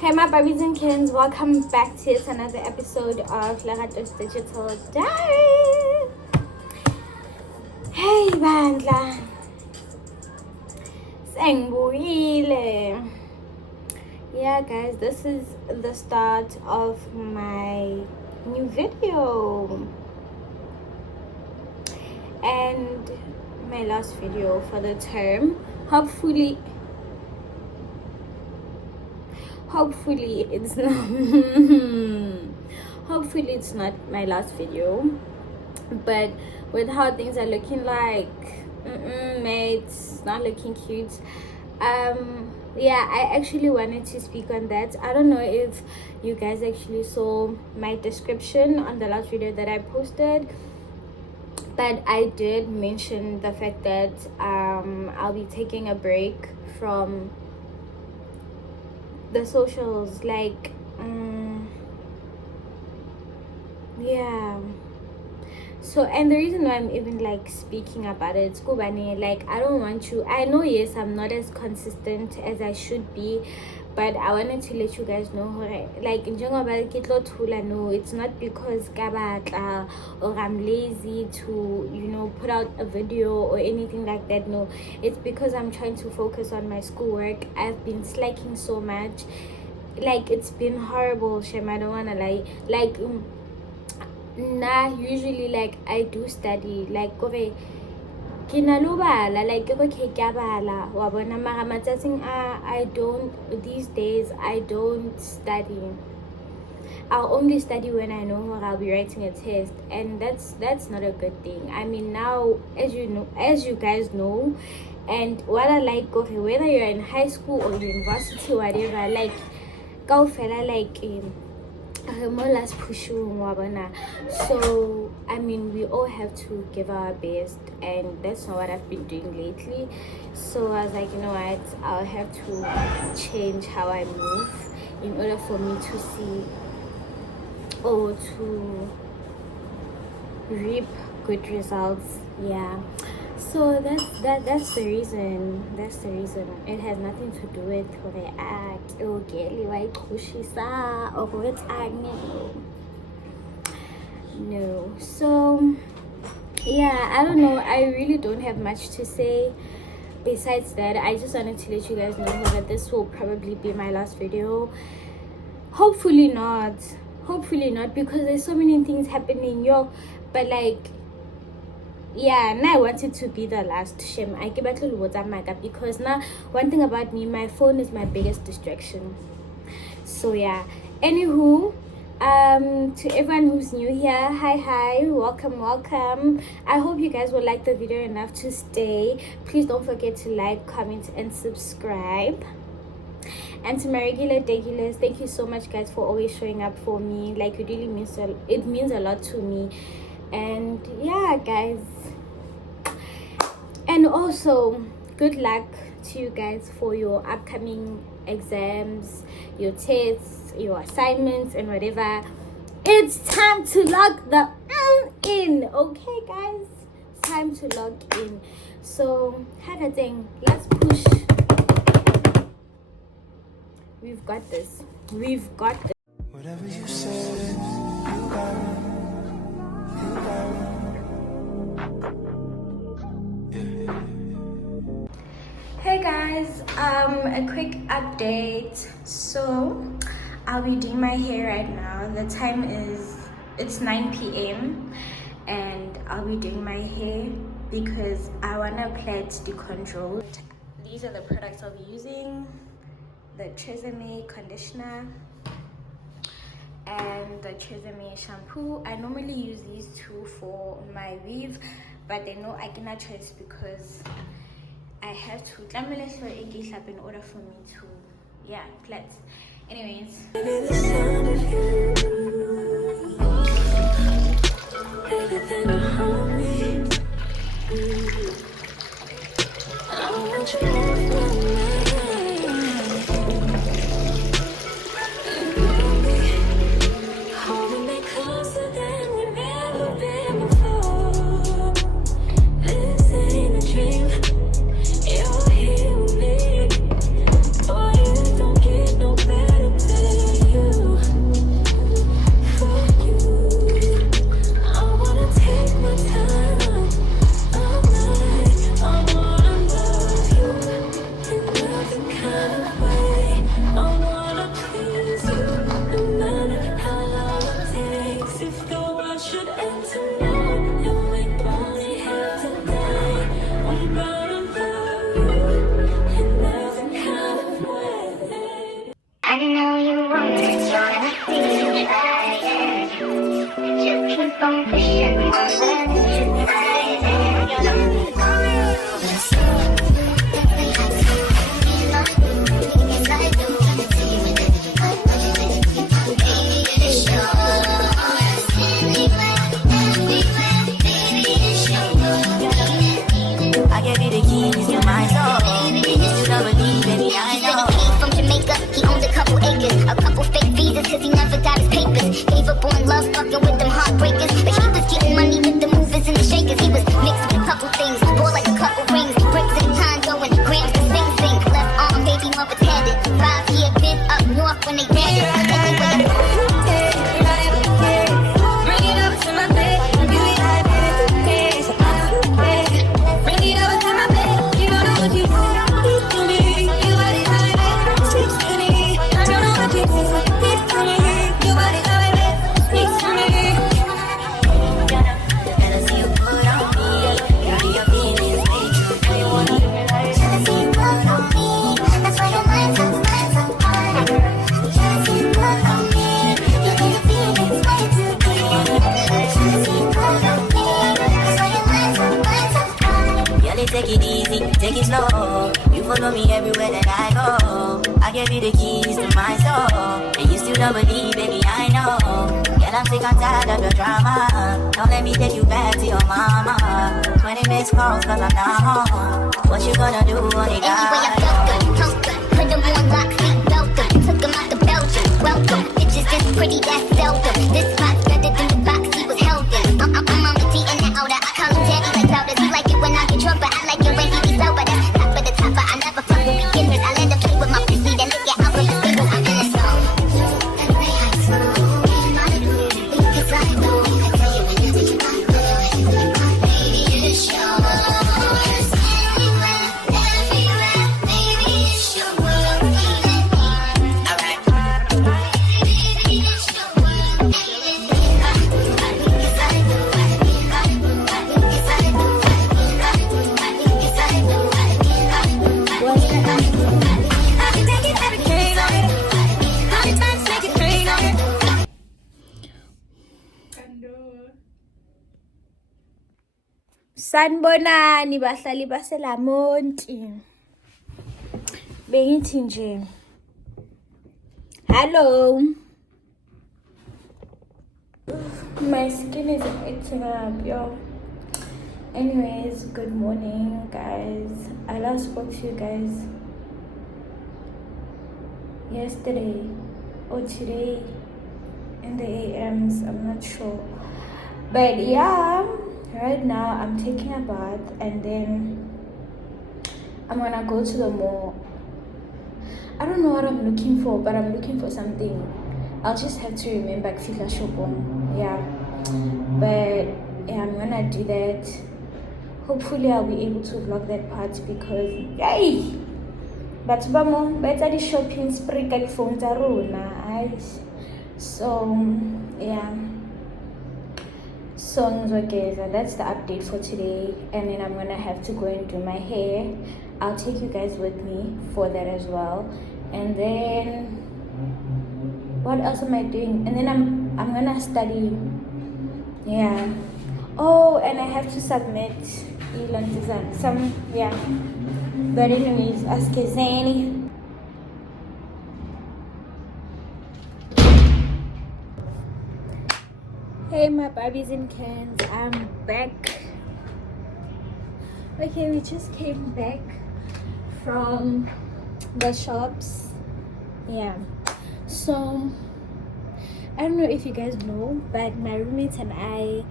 Hey my babies and kids, welcome back to yet another episode of Lagato's Digital Diary. Hey bandla, sengibuyile. Yeah guys, this is the start of my new video and my last video for the term. Hopefully it's not hopefully it's not my last video, but with how things are looking like, it's not looking cute. Yeah, I actually wanted to speak on that. I don't know if you guys actually saw my description on the last video that I posted, but I did mention the fact that I'll be taking a break from the socials, like yeah. So, and the reason why I'm even like speaking about it, it's kubani, like I don't want to, I know yes I'm not as consistent as I should be, but I wanted to let you guys know, like no, it's not because kabata or I'm lazy to, you know, put out a video or anything like that. No, it's because I'm trying to focus on my schoolwork. I've been slacking so much, like it's been horrible, Shem. I don't wanna lie. Like usually like I do study, like okay, like okay, I don't, these days I don't study. I'll only study when I know I'll be writing a test, and that's not a good thing. I mean, now as you guys know, and what I like, okay, whether you're in high school or university, whatever, like go fella, like so I mean, we all have to give our best, and that's not what I've been doing lately. So I was like, you know what, I'll have to change how I move in order for me to see or to reap good results. Yeah, so that's the reason. It has nothing to do with no. So yeah, I don't know, I really don't have much to say besides that. I just wanted to let you guys know that this will probably be my last video. Hopefully not, because there's so many things happening, but like, yeah, and I want it to be the last. Shame I give back to because now one thing about me, my phone is my biggest distraction. So yeah, anywho, to everyone who's new here, hi, welcome. I hope you guys will like the video enough to stay. Please don't forget to like, comment, and subscribe. And to my regulars, thank you so much guys for always showing up for me. Like it really means a lot to me. And yeah guys, and also good luck to you guys for your upcoming exams, your tests, your assignments, and whatever. It's time to log the in, okay guys, it's time to log in. So have a thing, let's push. We've got this. Whatever you said, you got it. Hey guys, a quick update. So I'll be doing my hair right now. The time it's 9 p.m. and I'll be doing my hair because I want to apply it decontrolled. These are the products I'll be using: the Tresemme conditioner and the Tresemme shampoo. I normally use these two for my weave, but they know I cannot choice because I have to in order for me to, yeah, plait. Anyways, You're here with me. Boy, you don't get no better. follow me everywhere that I go. I gave you the keys to my soul, and you still don't believe, baby, I know. Girl, I'm sick and tired of the drama. Don't let me take you back to your mama. 20 missed calls cause I'm not home. What you gonna do when you got Anyway, I felt good, put them on lock, seat belt them. Took them out to Belgium, welcome. Bitches this pretty, that's seldom. This spot's better than the box he was held in. I'm on the T and the outer. I call him daddy like powders. He like it when I get drunk, but I like it when he be sober. That's top of the top, but I never fuck with beginners. I let him play with my pussy, then look at how from the fingers. I'm in the zone. Cause I know I tell you whenever you want to. Baby, it's yours. Anywhere, everywhere. Baby, it's your world. alright. Baby, it's your world. Cause I know Sanibonani bahlali baseLamonti. Bengithi nje. Hello. My skin is acting up, yo. Anyways, good morning, guys. I last spoke to you guys yesterday or today in the AMs. I'm not sure, but yeah. Right now, I'm taking a bath and then I'm gonna go to the mall. I don't know what I'm looking for, but I'm looking for something. I'll just have to remember Kfika Shopon. Yeah. But yeah, I'm gonna do that. Hopefully, I'll be able to vlog that part because, yay! But better the shopping spree ka phone so yeah. Songs, okay, so that's the update for today, and then I'm gonna have to go and do my hair. I'll take you guys with me for that as well. And then what else am I doing? And then I'm gonna study. Yeah. Oh, and I have to submit Elon's exam. Yeah. But anyways, ask Zani. Hey my Barbies and Kens, I'm back. Okay, we just came back from the shops. Yeah, so I don't know if you guys know, but my roommates and I,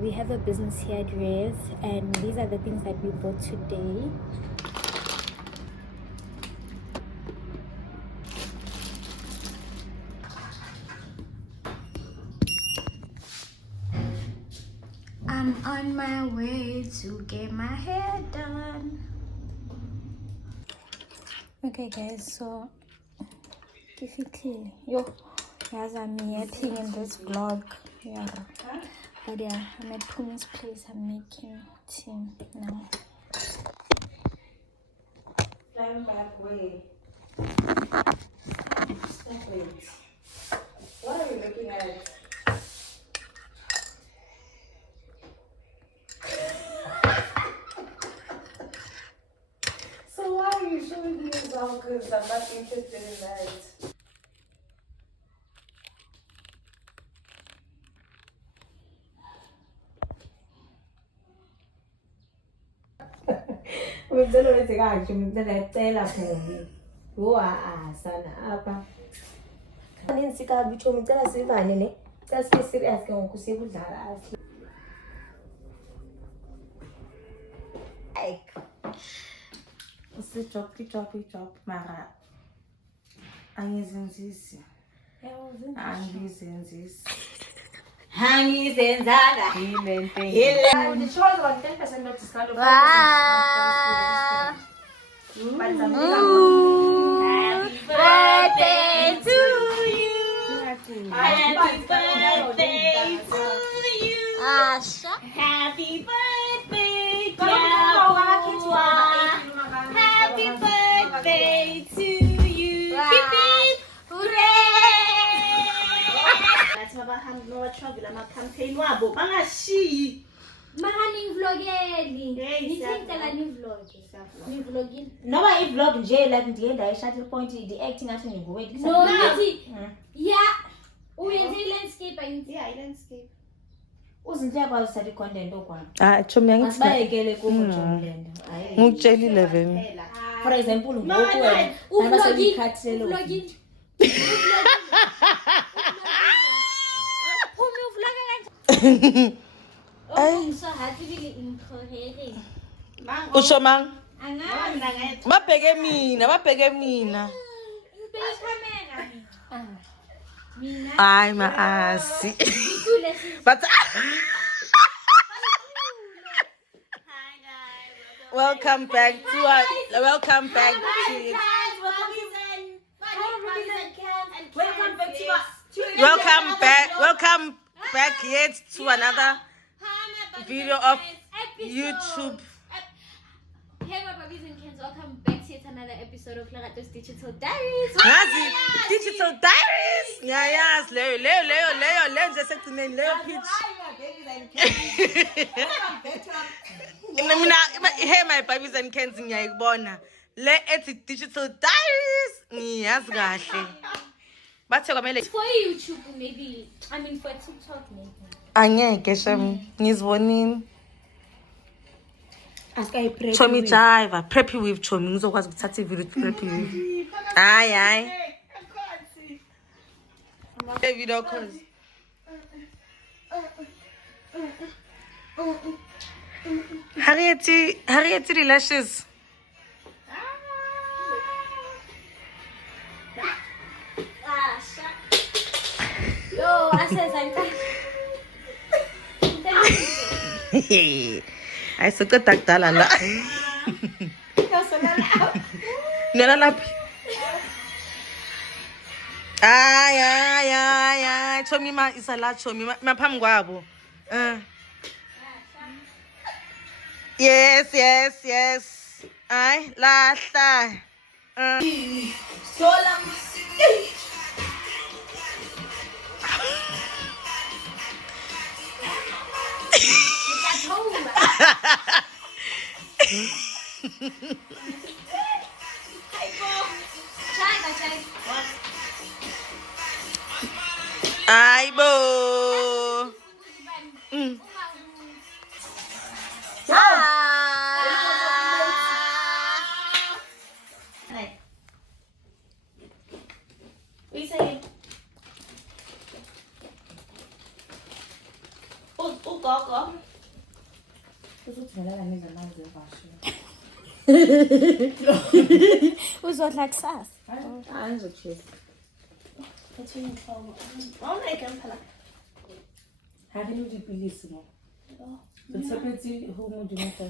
we have a business here at Reyes, and these are the things that we bought today. I'm on my way to get my hair done. Okay guys, so difficult. Yo, guys, I'm yapping in this vlog. Yeah. But yeah, I'm at Phumi's place. I'm making tea now. Stand back way. Stop it. What are you looking at? So why are you showing me yourself? Because I'm not interested in that. Umdlalo wenze kahle umdlalo ecela Phumi. Sana apha. Ninsika bicho umdlalo sivane ne. Sase serious ke ngoku sikudlala asi. Like Usijop mara angizenzisi. Angizenzisi. Hangizenzanga ilento. Ndishoza ba 10% not discount of 5%. Happy birthday to you. Happy birthday to you. Happy birthday, Joshua. Happy birthday to you. Hip hip, hooray! Bathi mabahamba no travel ama campaign wabo bangashiyi Mahaning vlogeli. Nithintela ni vlog. Ni vlogini. Noma i-vlog nje like ndiye ndayishuttle point the-acting athi ninguwe. No, nithi. Yeah. Uyenze i-landscape ayithi. Yeah, i-landscape. Uzinhle yakwazi uthatha i-content okwana. Chomi yangithi Asibayekele kubo Jomlendo. ngikutshelile vena. For example, ngoku wena Uvlogini. Phumi uvloga kanjani? Oh, so happy really incorrect. Usho mang? Angazi. Babheke mina. Ibeka camera. Mina. Hayi ma-asi. Ikule sis. But welcome back to welcome back to welcome back yet to another video of YouTube. Hey, my babies and kids, welcome back to yet another episode of Lagatos Digital Diaries. Ngazi Digital Diaries. Yes, Leo nje sekugcineni Leo pitch. Mina hey my babies and kids ngiyayibona. Le ethi Digital Diaries ngiyazi kahle. Bathe kwamele For YouTube maybe, I mean for TikTok maybe. angeke shami ngizibonini. Asikayi-prep. Chomi jive, preppy with Chomi ngizokwazi ukuthatha ivideo preppy with. Hayi. Le video calls. Harriet the lashes. Yo, I said Ay suka takdala la. Nela laphi. Ay. Chomi ma isala Chomi maphambi kwabo. Yes. Ay lahla. Ay bo. uzodla kusasa. Haven't you dipilisi mo? Utsepeti humu dinata.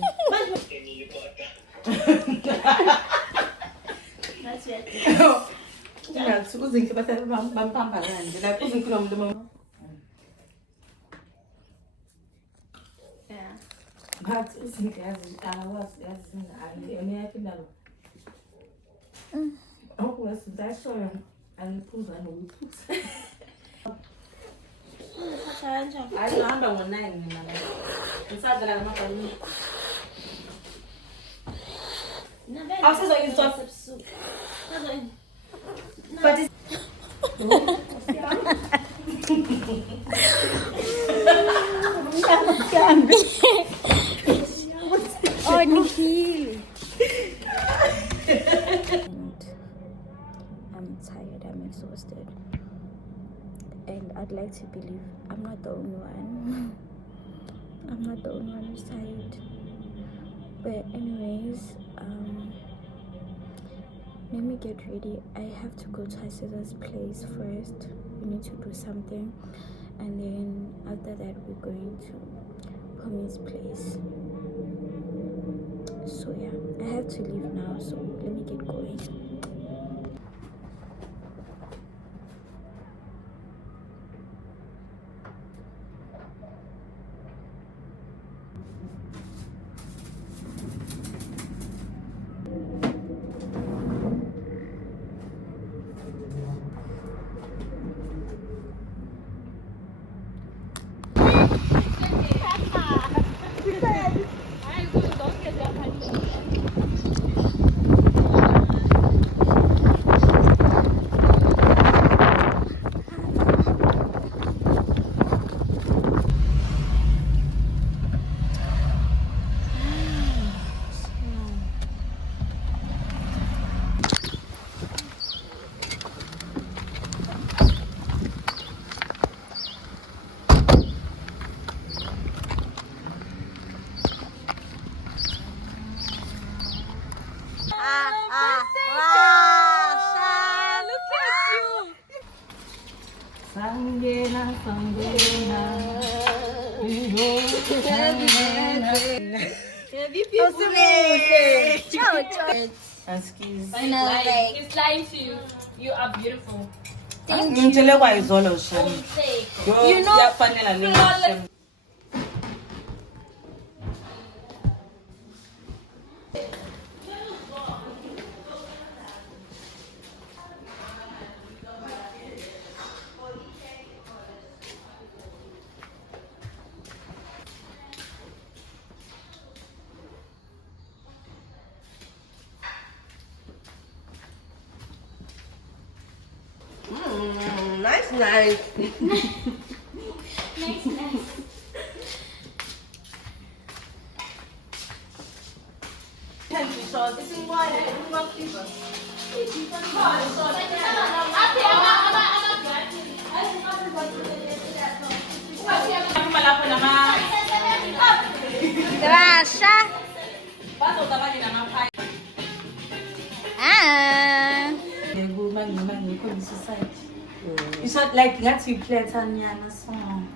Ya, sukuzinki batata bampamba nganje. La kuzinki lo mntu. Yeah. But uzinki yazi ngani emiyakhe ndaba. Okungasindashoyo angiphuza nokuphuza. Hayi ngihamba ngo-9 mina la. Ngisadlala ngamabhaluni. Awusizwa but it's Oh, Nikki. I'm tired, I'm exhausted. And I'd like to believe I'm not the only one. I'm not the only one who's tired. But anyways, let me get ready. I have to go to Asida's place first. We need to do something. And then after that we're going to Pumi's place. So yeah, I have to leave now, so let me get going. Excuse. He's lying to you. You are beautiful. Ngimtshele kwayizolo shami. You know, Kuyafanela le shami. Nice. nice. Gracias. It's not like that's you play Tanyana song.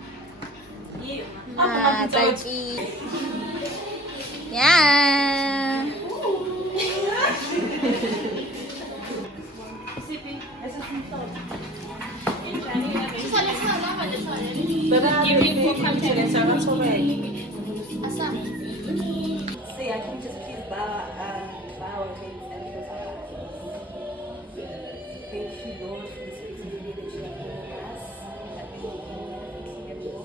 Yeah. See, I can just please bow our heads and close our eyes. Thank you, Lord, for this beautiful day that you have given us. That we will go fixing your door.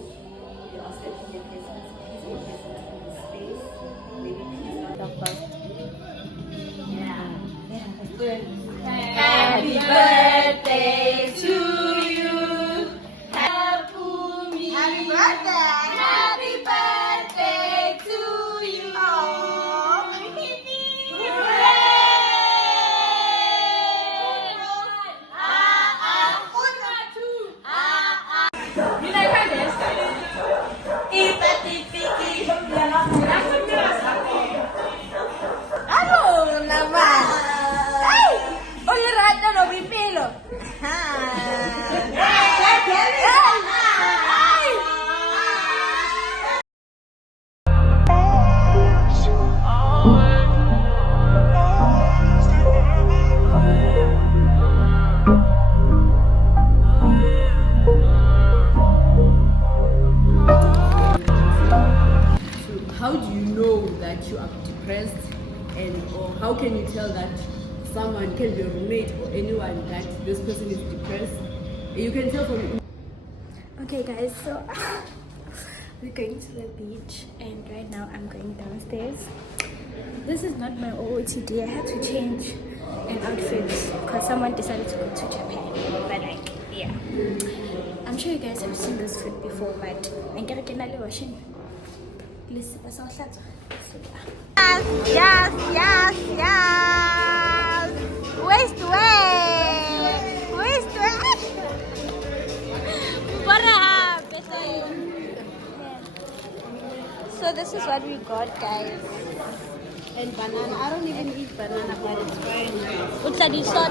We ask that you get presence, please get presence in this space. Maybe please not the first. Yeah, that's good. Happy birthday to you. Phumi. Happy birthday. Happy birthday to you. How do you know that you are depressed, and or how can you tell that someone can be a roommate or anyone that this person is depressed? You can tell from. Okay guys, so we're going to the beach and right now I'm going downstairs. This is not my OOTD. I had to change an outfit because someone decided to go to Japan. But like, yeah, I'm sure you guys have seen this food before, but I'm gonna get a washing. Yes. Waste So this is what we got, guys. And banana. I don't even eat banana, but it's fine. What's that you saw,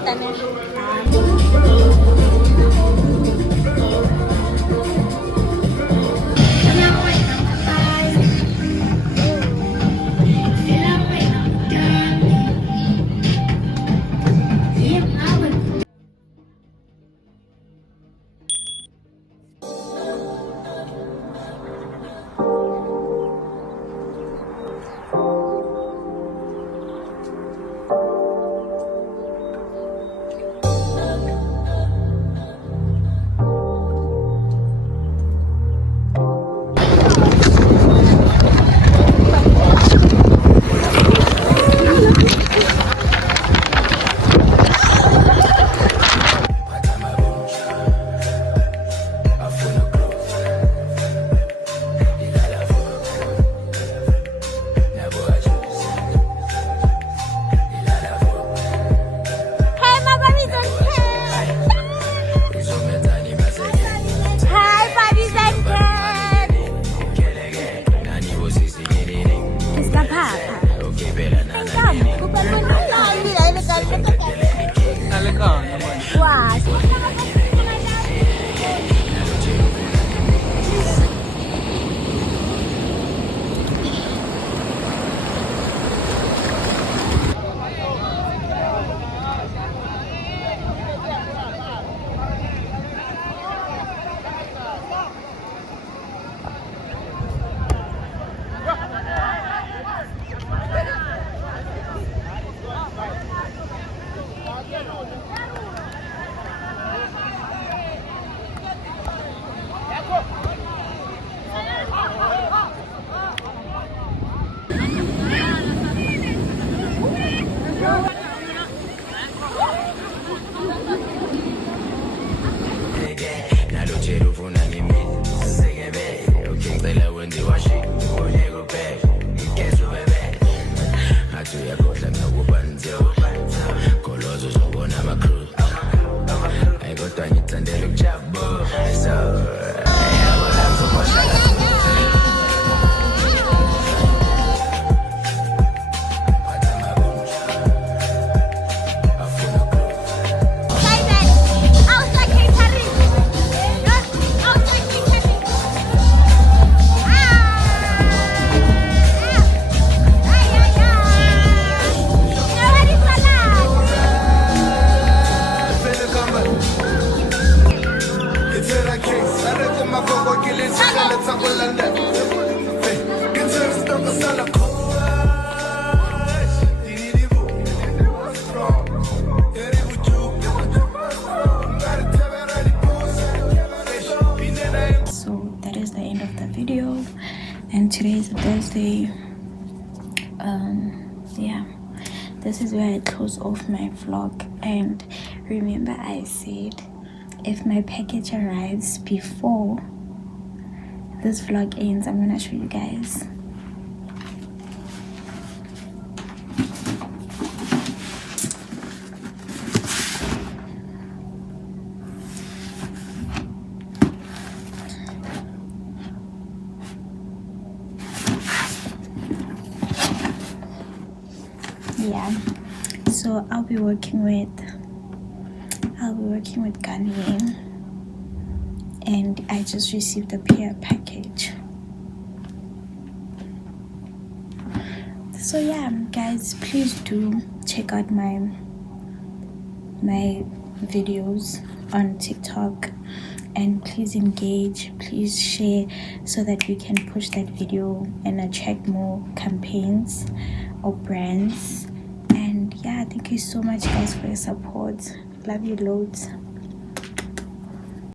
So that is the end of the video, and today is Thursday. Yeah, this is where I close off my vlog. And remember, I said if my package arrives before this vlog ends, I'm gonna show you guys. Yeah, so I'll be working with Gunny, and I just received the PR package. So yeah, guys, please do check out my videos on TikTok, and please engage, please share, so that we can push that video and attract more campaigns or brands. And yeah, thank you so much, guys, for your support. Love you loads.